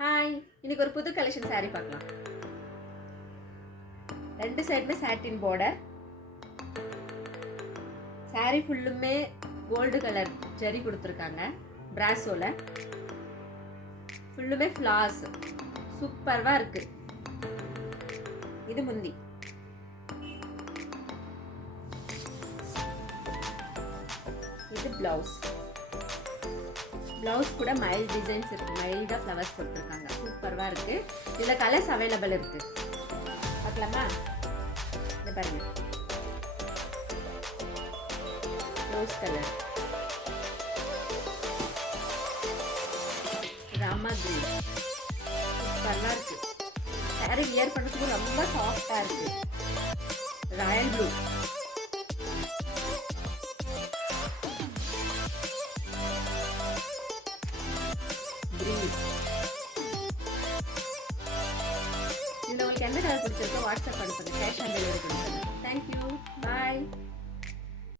Hi, இன்னைக்கு ஒரு புது கலெக்ஷன் saree பார்க்கலாம். ரெண்டு சைடுமே சாட்டின் border. saree ஃபுல்லுமே கோல்டு கலர் ஜரி கொடுத்துருக்காங்க. பிராசோல ஃபுல்லுமே ஃப்ளார்ஸ் சூப்பர்வா இருக்கு. இது முந்தி. இது பிளவுஸ். பிளவுஸ் கூட மைல்ட் டிசைன்ஸ் இருக்கு. மைல்டா ஃப்ளவர்ஸ் கொடுத்துருக்காங்க. சூப்பர்வா இருக்கு. இதுல கலர்ஸ் அவைலபிள் இருக்கு. பார்க்கலாமா? இந்த பாருங்க, ரோஸ் கலர், ராமா கிரீன், சூப்பர்வா இருக்கு. சாரி வியர் பண்ணுறதுக்கு ரொம்ப சாஃப்டா இருக்கு. ராயல் ப்ளூ, இதுல உங்களுக்கு எந்த கலர் பிடிச்சிருக்கோ வாட்ஸ்அப் அனுப்புங்க. கேஷ் ஆன் டெலிவரி கொடுத்துருங்க.